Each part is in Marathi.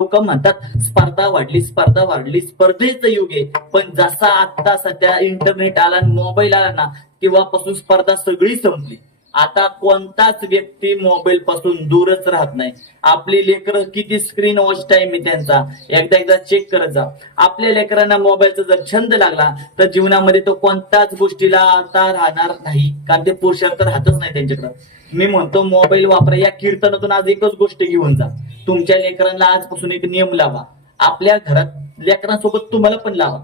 लोक म्हणतात स्पर्धा वाढली स्पर्धेचं युग आहे. पण जसा आता सध्या इंटरनेट आला आणि मोबाईल आला ना, तेव्हापासून स्पर्धा सगळी संपली. आता कोणताच व्यक्ती मोबाईल पासून दूरच राहत नाही. आपली लेकरं किती स्क्रीन वॉच टाइम आहे त्यांचा, एकदा चेक करत जा. आपल्या लेकरांना मोबाईलचा जर छंद लागला तर जीवनामध्ये तो कोणताच गोष्टीला आता राहणार नाही, कारण ते पुरुषार्थ राहतच नाही त्यांच्याकडे. मी म्हणतो मोबाईल वापरा. या कीर्तनातून आज एकच गोष्ट घेऊन जा. तुमच्या लेकरांना आजपासून एक नियम लावा. आपल्या घरात लेकरांसोबत तुम्हाला पण लावा.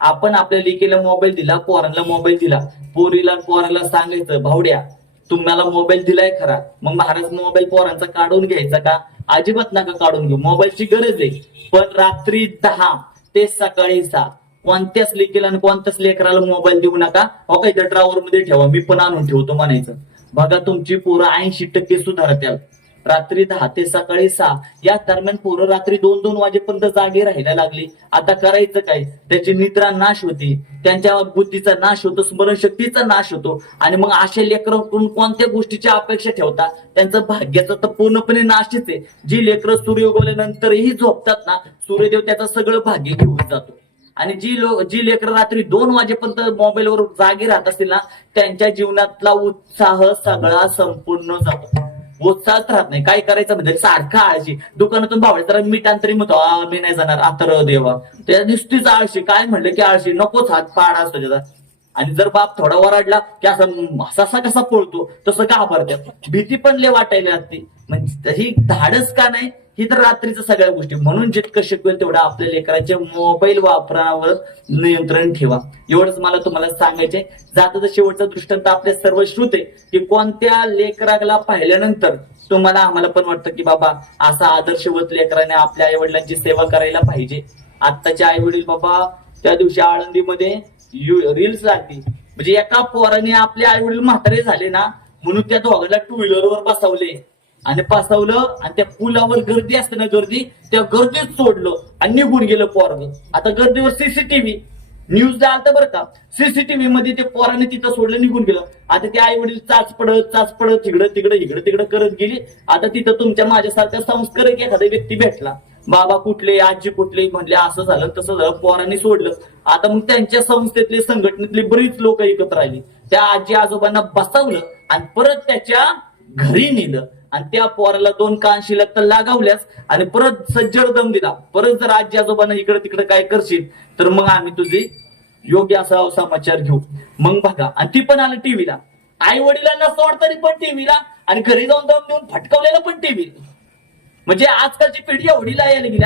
आपण आपल्या लेकीला मोबाईल दिला, पोरांना मोबाईल दिला, पोराला सांगायचं, भावड्या तुम्हाला मोबाईल दिलाय खरा, मग महाराज मोबाईल पोरांचा काढून घ्यायचा का? अजिबात नका काढून घेऊ. मोबाईलची गरज आहे, पण रात्री 10 ते सकाळी 6 कोणत्याच लेकीला आणि कोणत्याच लेकराला मोबाईल देऊ नका. हो काय, त्या ड्रावर मध्ये ठेवा, मी पण आणून ठेवतो म्हणायचं. बघा तुमची पोरं 80% सुधारत्याल. रात्री 10 ते सकाळी 6 या दरम्यान पोरं रात्री 2-2 वाजेपर्यंत जागे राहायला लागली. आता करायचं काय? त्याची निद्रा नाश होती, त्यांच्या बुद्धीचा नाश होतो, स्मरणशक्तीचा नाश होतो. आणि मग अशा लेकरांकडून कोणत्या गोष्टीची अपेक्षा ठेवता? त्यांचं भाग्याचा तर पूर्णपणे नाशच आहे. जी लेकरं सूर्य उगवल्यानंतरही झोपतात ना, सूर्यदेव त्याचं सगळं भाग्य घेऊन जातो. आणि जी लेकरं रात्री 2 वाजेपर्यंत मोबाईलवर जागे राहत असतील ना, त्यांच्या जीवनातला उत्साह सगळा संपूर्ण जातो. उत्साहच राहत नाही. काय करायचं म्हणजे सारखा आळशी. दुकानातून भावळे तर मीठ तरी म्हणतो मी नाही जाणार, आता देवा त्या नुसतीच आळशी. काय म्हणलं की आळशी, नकोच हात पाडा असतो त्याचा. आणि जर बाप थोडा वराडला की असं ससा कसा पळतो तसं घाबरतात. भीती पण लय वाटायला लागते. म्हणजे ही धाडस का नाही, ही तर रात्रीचं सगळ्या गोष्टी. म्हणून जितकं शिकवेल तेवढं आपल्या लेकरांच्या मोबाईल वापरावर नियंत्रण ठेवा. एवढंच मला तुम्हाला सांगायचंय. जाता शेवटचा दृष्टांत आपल्या सर्व श्रुते की कोणत्या लेकराला पाहिल्यानंतर तुम्हाला आम्हाला पण वाटतं की बाबा असा आदर्शवत लेकराने आपल्या आई वडिलांची सेवा करायला पाहिजे. आत्ताचे आई वडील बाबा, त्या दिवशी आळंदीमध्ये रील्स लागली. म्हणजे एका पोराने आपले आई वडील म्हातारे झाले ना, म्हणून त्या दोघांना 2 व्हीलरवर बसवले आणि आणि त्या पुलावर गर्दी असते ना, त्या गर्दीत सोडलं आणि निघून गेलं पोरग. आता गर्दीवर सीसीटीव्ही न्यूज आलतं बरं का, सीसीटीव्ही मध्ये ते पोराने तिथं सोडलं, निघून गेलं. आता ते आई वडील चाच पडत इकडं तिकडं करत गेली. आता तिथं तुमच्या माझ्यासारखा संस्कारक एखादा व्यक्ती भेटला, बाबा कुठले, आजी कुठले, म्हणले असं झालं तसं झालं, पोरांनी सोडलं. आता मग त्यांच्या संस्थेतले, संघटनेतले बरीच लोक एकत्र आली. त्या आजी आजोबांना बसवलं आणि परत त्याच्या घरी नेलं आणि त्या पोराला 2 कानशिला तर लागावल्यास आणि परत सज्जड दम दिला. परत जर आजी आजोबांना इकडे तिकडे काय करशील तर मग आम्ही तुझे योग्य असा समाचार घेऊ. मग बघा, आणि ती पण आलं टीव्हीला. आई वडिलांना सोडतरी पण टीव्हीला, आणि घरी जाऊन दम देऊन फटकवलेलं पण टीव्ही. म्हणजे आजकालची पिढी एवढी यायला गेली.